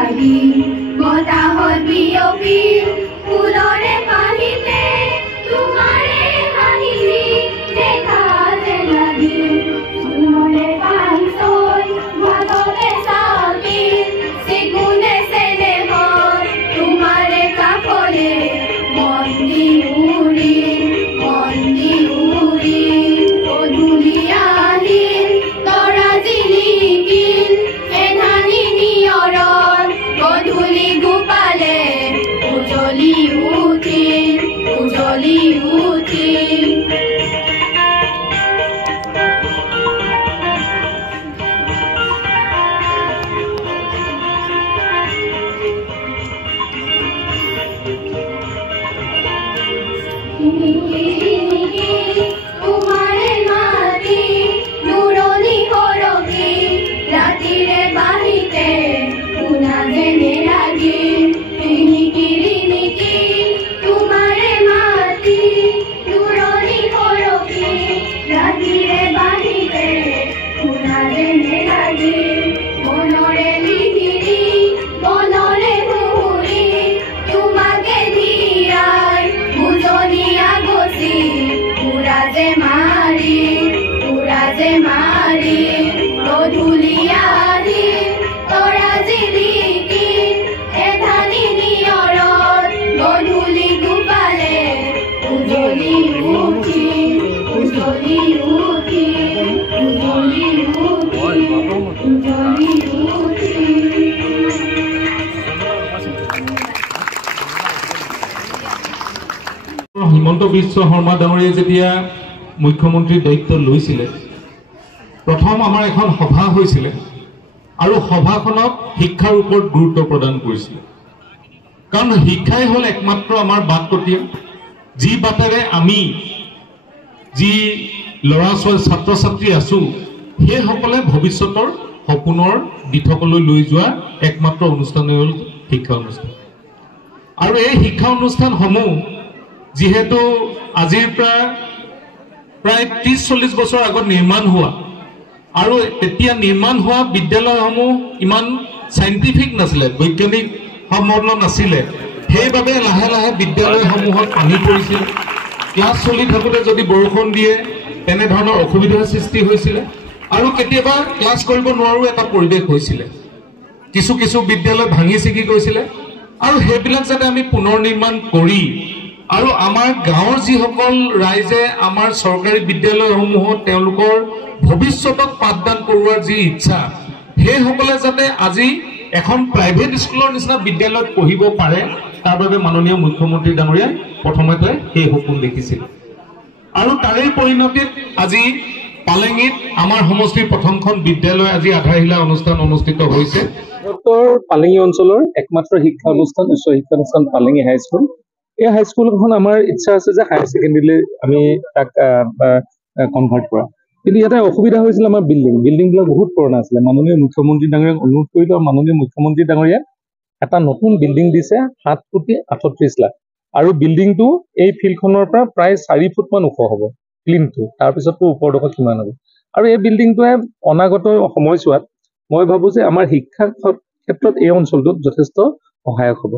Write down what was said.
লাগি বতাহত বিয়পি ফুলৰে পাহিতে তোমাৰে হাঁহি দেখা যেন লাগিল ফুলৰে পাহিছৈ ভাগতে চাবি চেগুনে চেনেহত তোমাৰে কাষৰে মন্দি উৰি গধূলি আহিল তৰা জিলিকিল এধানি নিয়ৰত গধূলি গোপালে উজলি উঠিল তোমাৰে মাতি নুৰণি সৰকি ৰাতিৰে বাহিতে শুনা যেনে লাগিল নিকিৰি নিকি তোমাৰে মাতি নুৰণি সৰকি ৰাতিৰে বাহিতে শুনা যেনে লাগিল মনৰে লিহিৰি মনৰে মুহুৰি তোমাকে ধিয়াই বুজনিয়া গছি উৰাজে মাৰি গধূলি আহিল তৰা জিলিকিল এধানি নিয়ৰত গধূলি গোপালে উজলি উঠিল হিমন্ত বিশ্ব শৰ্মা ডাঙৰীয়াই যেতিয়া মুখ্যমন্ত্ৰীৰ দায়িত্ব লৈছিলে প্ৰথম আমাৰ এখন সভা হৈছিলে আৰু সভাখনত শিক্ষাৰ ওপৰত গুৰুত্ব প্ৰদান কৰিছিল কাৰণ শিক্ষাই হ'ল একমাত্ৰ আমাৰ বাটকটীয়া যি বাটেৰে আমি যি ল'ৰা ছোৱালী ছাত্ৰ ছাত্ৰী আছো সেইসকলে ভৱিষ্যতৰ সপোনৰ দিঠকলৈ লৈ যোৱা একমাত্ৰ অনুষ্ঠানেই হ'ল শিক্ষা অনুষ্ঠান আৰু এই শিক্ষা অনুষ্ঠানসমূহ যিহেতু আজিৰ প্ৰায় 30-40 বছৰ আগত নিৰ্মাণ হোৱা আৰু তেতিয়া নিৰ্মাণ হোৱা বিদ্যালয়সমূহ ইমান সাইন্টিফিক নাছিলে বৈজ্ঞানিক সম্পন্ন নাছিলে সেইবাবে লাহে লাহে বিদ্যালয়সমূহত পানী পৰিছিল ক্লাছ চলি থাকোঁতে যদি বৰষুণ দিয়ে তেনে ধৰণৰ অসুবিধাৰ সৃষ্টি হৈছিল আৰু কেতিয়াবা ক্লাছ কৰিব নোৱাৰো এটা পৰিৱেশ হৈছিল কিছু বিদ্যালয় ভাঙি ছিগি গৈছিল আৰু সেইবিলাক যাতে আমি পুনৰ নিৰ্মাণ কৰি আৰু আমাৰ গাঁৱৰ যিসকল ৰাইজে আমাৰ চৰকাৰী বিদ্যালয়সমূহত তেওঁলোকৰ ভৱিষ্যতক পাঠদান কৰোৱাৰ যি ইচ্ছা সেইসকলে যাতে আজি এখন প্ৰাইভেট স্কুলৰ নিচিনা বিদ্যালয়ত পঢ়িব পাৰে তাৰ বাবে মাননীয় মুখ্যমন্ত্ৰী ডাঙৰীয়াই প্ৰথমতে সেই সপোন দেখিছিল আৰু তাৰে পৰিণতিত আজি পালেঙিত আমাৰ সমষ্টিৰ প্ৰথমখন বিদ্যালয় আজি আধাৰশিলা অনুষ্ঠান অনুষ্ঠিত হৈছে উত্তৰ পালেঙি অঞ্চলৰ একমাত্ৰ শিক্ষা অনুষ্ঠান উচ্চ শিক্ষা অনুষ্ঠান পালেঙি হাইস্কুল এই হাইস্কুলখন আমাৰ ইচ্ছা আছে যে হায়াৰ ছেকেণ্ডেৰীলৈ আমি তাক কনভাৰ্ট কৰা কিন্তু ইয়াতে অসুবিধা হৈছিল আমাৰ বিল্ডিংবিলাক বহুত পুৰণা আছিলে মাননীয় মুখ্যমন্ত্ৰী ডাঙৰীয়াক অনুৰোধ কৰিলোঁ আৰু মাননীয় মুখ্যমন্ত্ৰী ডাঙৰীয়াই এটা নতুন বিল্ডিং দিছে 7,38 লাখ আৰু বিল্ডিংটো এই ফিল্ডখনৰ পৰা প্ৰায় 4 ফুটমান ওখ হ'ব ক্লিনটো তাৰপিছততো ওপৰডোখৰ কিমান হ'ব আৰু এই বিল্ডিংটোৱে অনাগত সময়ছোৱাত মই ভাবোঁ যে আমাৰ শিক্ষা ক্ষেত্ৰত এই অঞ্চলটোত যথেষ্ট সহায়ক হ'ব